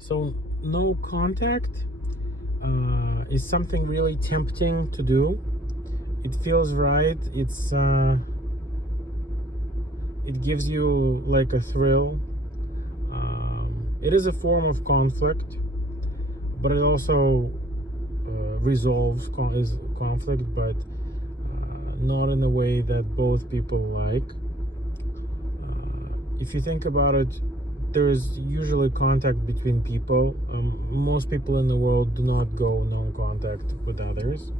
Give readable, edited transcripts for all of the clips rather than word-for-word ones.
So no contact is something really tempting to do. It feels right. It gives you like a thrill. It is a form of conflict, but it also resolves conflict, but not in a way that both people like. If you think about it, there is usually contact between people. Most people in the world do not go non-contact with others.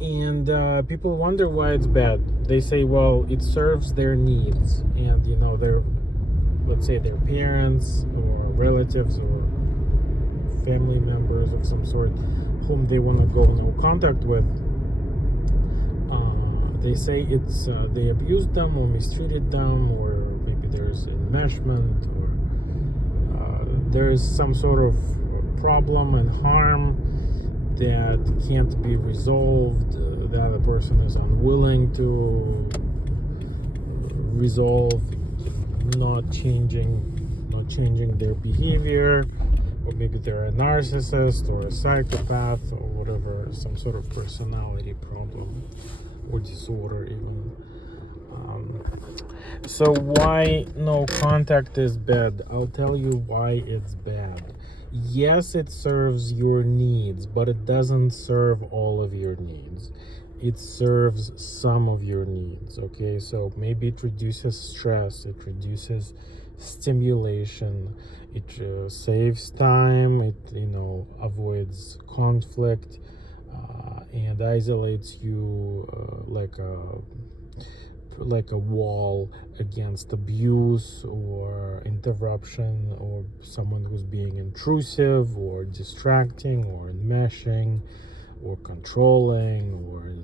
And people wonder why it's bad. They say, well, it serves their needs, and their, let's say, their parents or relatives or family members of some sort whom they want to go no contact with. They say it's they abused them or mistreated them, or maybe there's enmeshment, or there's some sort of problem and harm that can't be resolved. The other person is unwilling to resolve, not changing their behavior, or maybe they're a narcissist or a psychopath or whatever, some sort of personality problem or disorder even. So why no contact is bad? I'll tell you why it's bad. Yes, it serves your needs, but it doesn't serve all of your needs. It serves some of your needs, okay? So maybe it reduces stress, it reduces stimulation, it saves time, it avoids conflict, and isolates you like a wall against abuse or interruption, or someone who's being intrusive or distracting or enmeshing or controlling or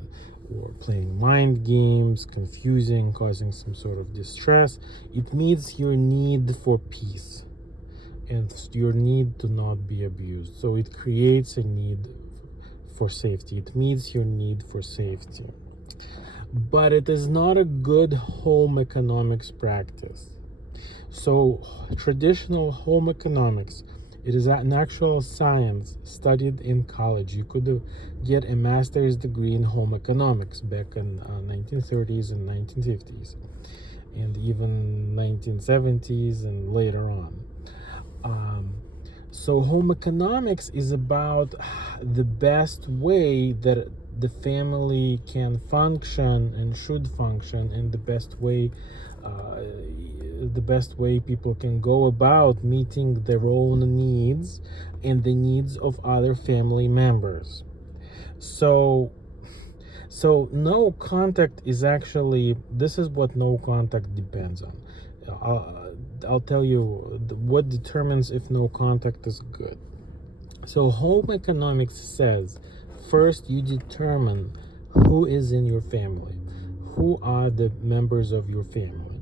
playing mind games, confusing, causing some sort of distress. It meets your need for peace and your need to not be abused. So it creates a need for safety. It meets your need for safety. But it is not a good home economics practice. So traditional home economics, it is an actual science studied in college. You could get a master's degree in home economics back in 1930s and 1950s, and even 1970s and later on. So home economics is about the best way that the family can function and should function, and the best way people can go about meeting their own needs and the needs of other family members. So no contact is actually, this is what no contact depends on. I'll tell you what determines if no contact is good. So home economics says, first you determine who is in your family, who are the members of your family,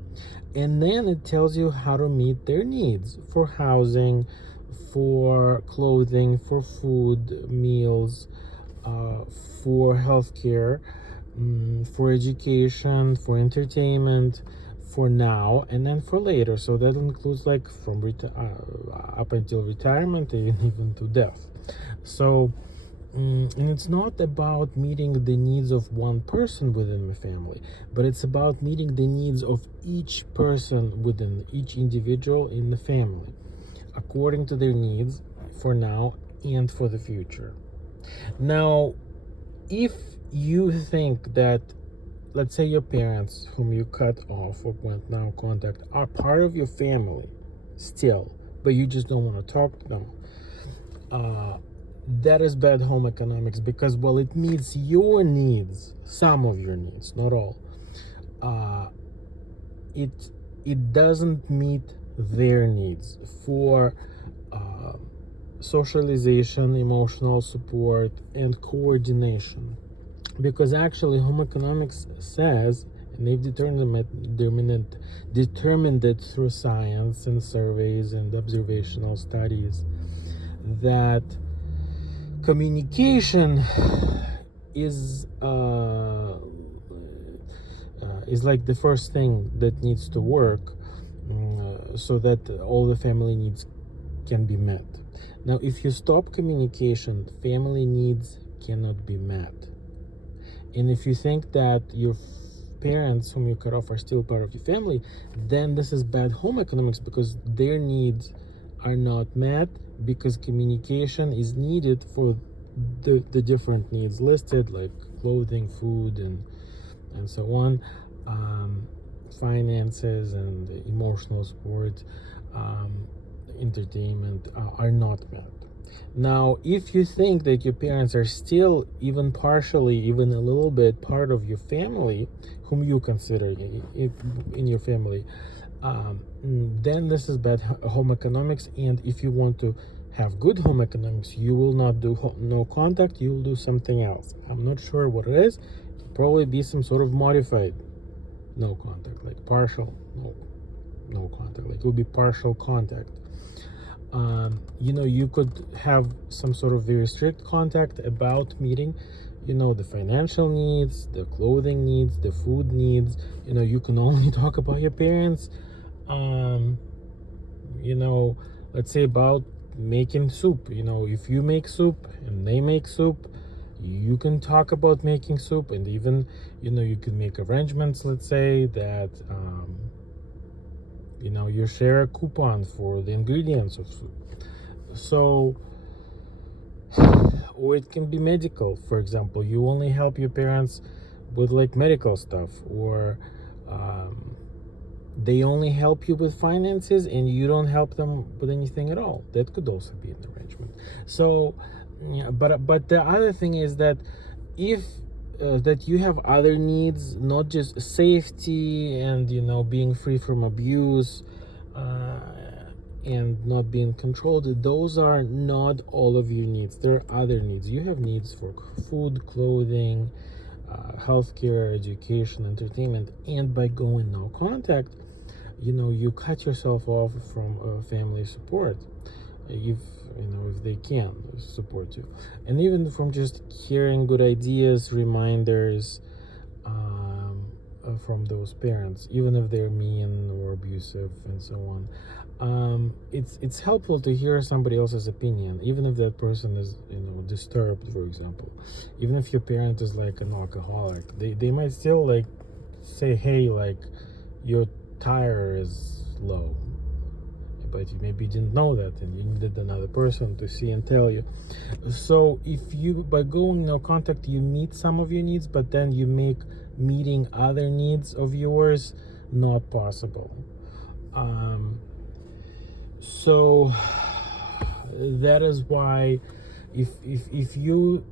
and then it tells you how to meet their needs for housing, for clothing, for food, meals, for healthcare, for education, for entertainment, for now, and then for later. So that includes like from up until retirement and even to death. So and it's not about meeting the needs of one person within the family, but it's about meeting the needs of each person within each individual in the family, according to their needs for now and for the future. Now, if you think that, let's say, your parents whom you cut off or went no contact are part of your family still, but you just don't want to talk to them, that is bad home economics, because, well, it meets your needs, some of your needs, not all. It doesn't meet their needs for socialization, emotional support, and coordination. Because actually home economics says, and they've determined it through science and surveys and observational studies, that communication is like the first thing that needs to work so that all the family needs can be met. Now, if you stop communication, family needs cannot be met. And if you think that your parents whom you cut off are still part of your family, then this is bad home economics, because their needs are not met, because communication is needed for the different needs listed, like clothing, food, and so on, finances and emotional support, entertainment, are not met. Now, if you think that your parents are still even partially, even a little bit part of your family, whom you consider in your family, then this is bad home economics. And if you want to have good home economics, you will not do no contact, you will do something else. I'm not sure what it is. It'll probably be some sort of modified no contact, like partial no contact, like it will be partial contact. You could have some sort of very strict contact about meeting, the financial needs, the clothing needs, the food needs. You can only talk about your parents, let's say about making soup. If you make soup and they make soup, you can talk about making soup. And even, you can make arrangements, let's say that, you share a coupon for the ingredients of soup. So, or it can be medical. For example, you only help your parents with like medical stuff, or they only help you with finances and you don't help them with anything at all. That could also be an arrangement. So, but the other thing is that if that you have other needs, not just safety and being free from abuse, and not being controlled, those are not all of your needs. There are other needs. You have needs for food, clothing, healthcare, education, entertainment. And by going no contact, you cut yourself off from family support, if they can support you, and even from just hearing good ideas, reminders, from those parents, even if they're mean or abusive and so on. It's helpful to hear somebody else's opinion, even if that person is disturbed. For example, even if your parent is like an alcoholic, they might still like say, hey, like your tire is low, but you maybe didn't know that and you needed another person to see and tell you. So if you, by going no contact, you meet some of your needs, but then you make meeting other needs of yours not possible. So that is why if you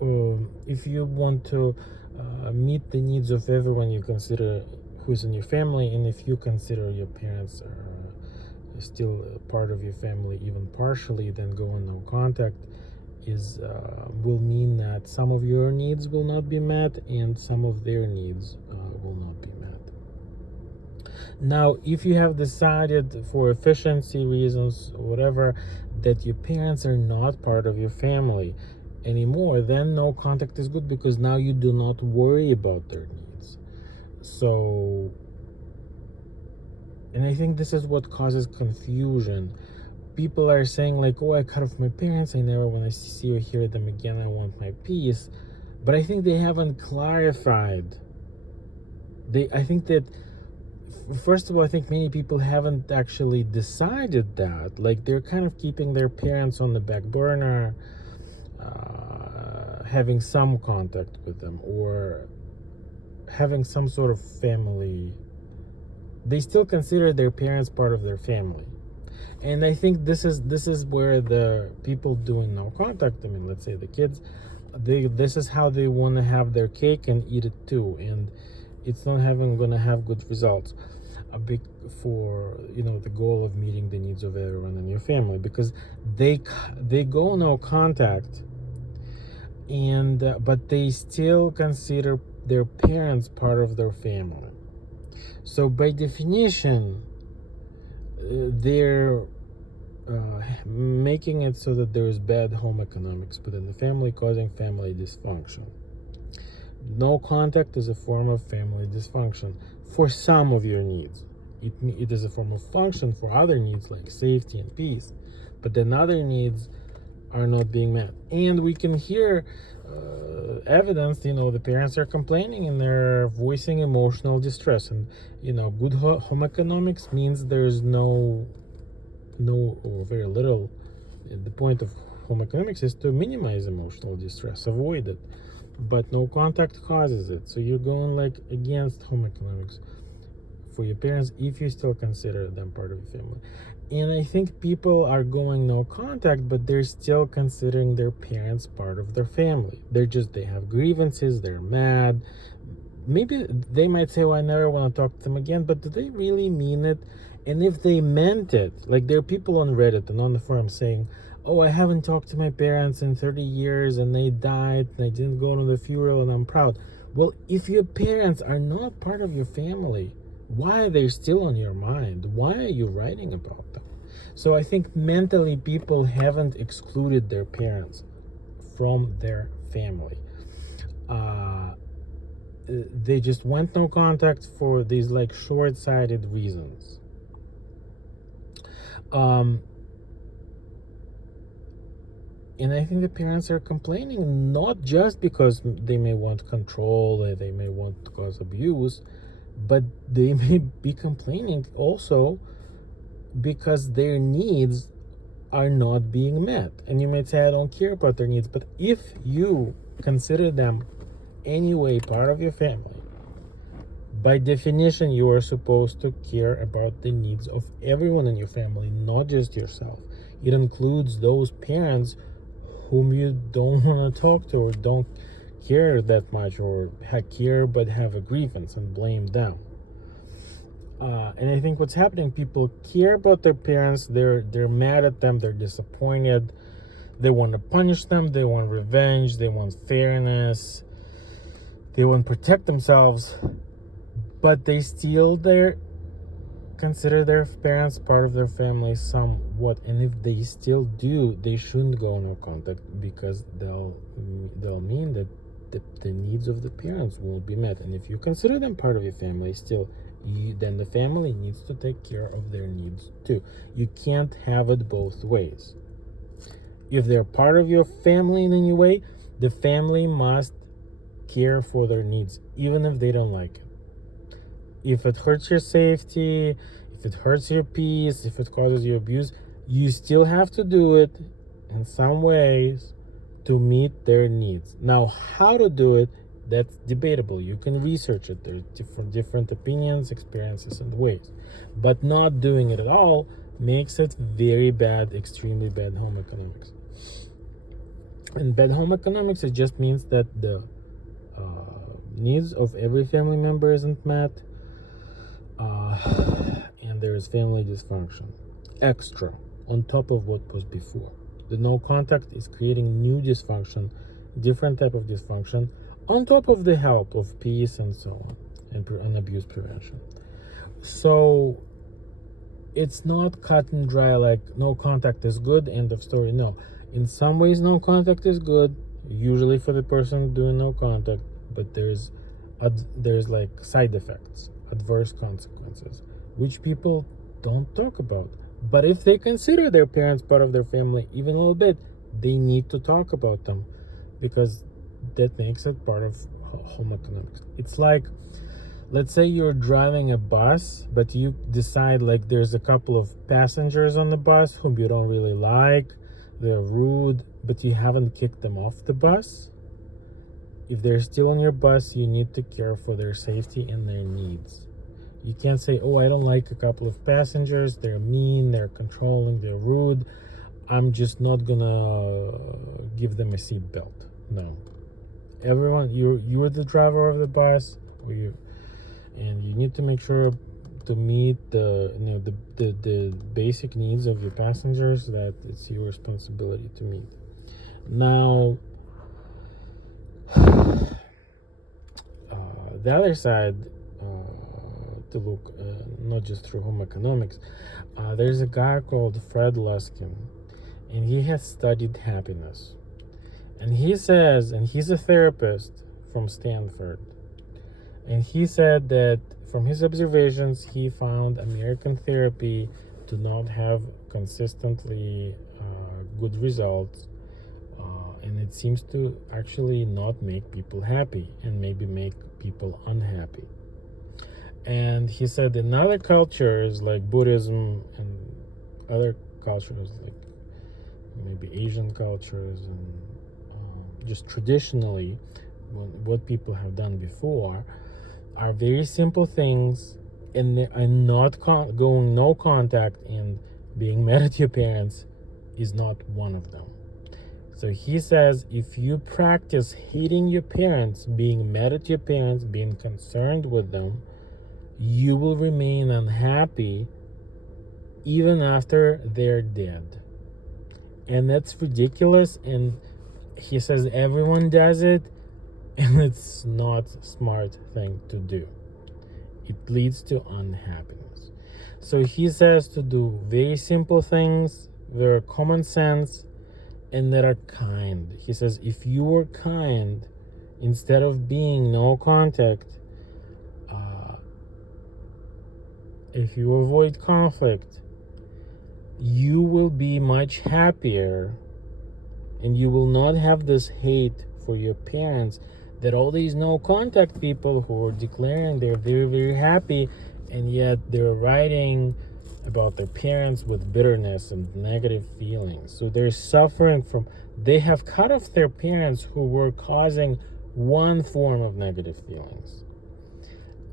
want to meet the needs of everyone you consider who's in your family, and if you consider your parents are still part of your family even partially, then going no contact will mean that some of your needs will not be met and some of their needs will not be met. Now, if you have decided for efficiency reasons or whatever that your parents are not part of your family anymore, then no contact is good, because now you do not worry about their needs. So, and I think this is what causes confusion. People are saying like, oh, I cut off my parents, I never want to see or hear them again, I want my peace. But I think they haven't clarified. I think that, first of all, I think many people haven't actually decided that. Like, they're kind of keeping their parents on the back burner, having some contact with them, or having some sort of family. They still consider their parents part of their family. And I think this is where the people doing no contact, I mean, let's say the kids, this is how they want to have their cake and eat it too, and it's not gonna have good results for the goal of meeting the needs of everyone in your family, because they go no contact, and but they still consider their parents part of their family. So by definition, they're making it so that there is bad home economics within the family, causing family dysfunction. No contact is a form of family dysfunction for some of your needs. it is a form of function for other needs like safety and peace, but then other needs are not being met. And we can hear evidence, the parents are complaining and they're voicing emotional distress. And good home economics means there's no or very little. The point of home economics is to minimize emotional distress, avoid it, but no contact causes it. So you're going like against home economics for your parents if you still consider them part of your family. And I think people are going no contact, but they're still considering their parents part of their family. They have grievances, they're mad. Maybe they might say, well, I never want to talk to them again, but do they really mean it? And if they meant it, like there are people on Reddit and on the forum saying, oh, I haven't talked to my parents in 30 years and they died and I didn't go to the funeral and I'm proud. Well, if your parents are not part of your family, why are they still on your mind? Why are you writing about them? So I think mentally people haven't excluded their parents from their family. They just went no contact for these like short-sighted reasons. And I think the parents are complaining not just because they may want control or they may want to cause abuse, but they may be complaining also because their needs are not being met. And you might say, I don't care about their needs, but if you consider them anyway part of your family, by definition, you are supposed to care about the needs of everyone in your family, not just yourself. It includes those parents whom you don't want to talk to or don't care that much, or care but have a grievance and blame them. And I think what's happening, people care about their parents, they're mad at them, they're disappointed, they want to punish them, they want revenge, they want fairness, they want to protect themselves, but they still consider their parents part of their family somewhat. And if they still do, they shouldn't go no contact, because they'll mean that the needs of the parents won't be met. And if you consider them part of your family still, then the family needs to take care of their needs too. You can't have it both ways. If they're part of your family in any way, the family must care for their needs, even if they don't like it. If it hurts your safety, if it hurts your peace, if it causes you abuse, you still have to do it in some ways to meet their needs. Now, how to do it, that's debatable. You can research it. There's different opinions, experiences, and ways. But not doing it at all makes it very bad, extremely bad home economics. And bad home economics, it just means that the needs of every family member isn't met, and there is family dysfunction extra on top of what was before. The no contact is creating new dysfunction, different type of dysfunction, on top of the help of peace and so on, and abuse prevention. So it's not cut and dry like no contact is good, end of story. No, in some ways no contact is good, usually for the person doing no contact, but there's like side effects, adverse consequences, which people don't talk about. But if they consider their parents part of their family even a little bit, they need to talk about them, because that makes it part of home economics. It's like, let's say you're driving a bus, but you decide like there's a couple of passengers on the bus whom you don't really like, they're rude, but you haven't kicked them off the bus. If they're still on your bus, you need to care for their safety and their needs. You can't say, oh, I don't like a couple of passengers, they're mean, they're controlling, they're rude, I'm just not gonna give them a seat belt. No. Everyone, you're the driver of the bus, and you need to make sure to meet the basic needs of your passengers that it's your responsibility to meet. Now, the other side, to look not just through home economics, there's a guy called Fred Luskin, and he has studied happiness. And he says, and he's a therapist from Stanford, and he said that from his observations, he found American therapy to not have consistently good results, and it seems to actually not make people happy and maybe make people unhappy. And he said in other cultures like Buddhism and other cultures like maybe Asian cultures and just traditionally what people have done before are very simple things, and not going no contact and being mad at your parents is not one of them. So he says if you practice hating your parents, being mad at your parents, being concerned with them, you will remain unhappy even after they're dead. And that's ridiculous, and he says everyone does it, and it's not a smart thing to do. It leads to unhappiness. So he says to do very simple things that are common sense and that are kind. He says if you are kind, instead of being no contact, if you avoid conflict, you will be much happier, and you will not have this hate for your parents that all these no contact people who are declaring they're very, very happy, and yet they're writing about their parents with bitterness and negative feelings. So they're suffering from, they have cut off their parents who were causing one form of negative feelings,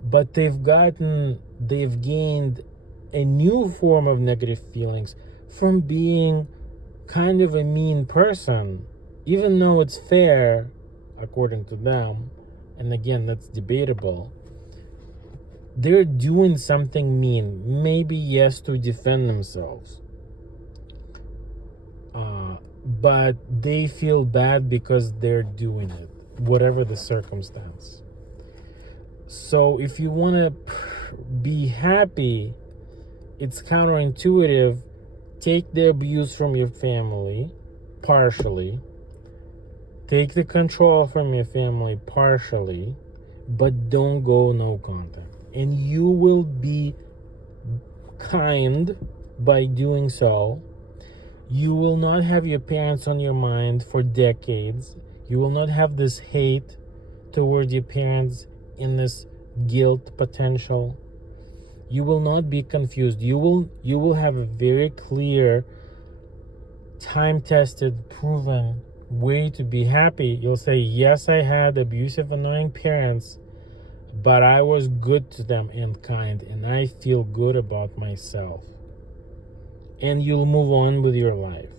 but they've gained a new form of negative feelings from being kind of a mean person, even though it's fair according to them, and again that's debatable. They're doing something mean, maybe yes, to defend themselves, but they feel bad because they're doing it, whatever the circumstance. So if you want to be happy, it's counterintuitive. Take the abuse from your family partially, take the control from your family partially, but don't go no contact, and you will be kind by doing so. You will not have your parents on your mind for decades. You will not have this hate toward your parents in this guilt potential. You will not be confused. You will have a very clear, time-tested, proven way to be happy. You'll say, yes, I had abusive, annoying parents, but I was good to them and kind, and I feel good about myself. And you'll move on with your life.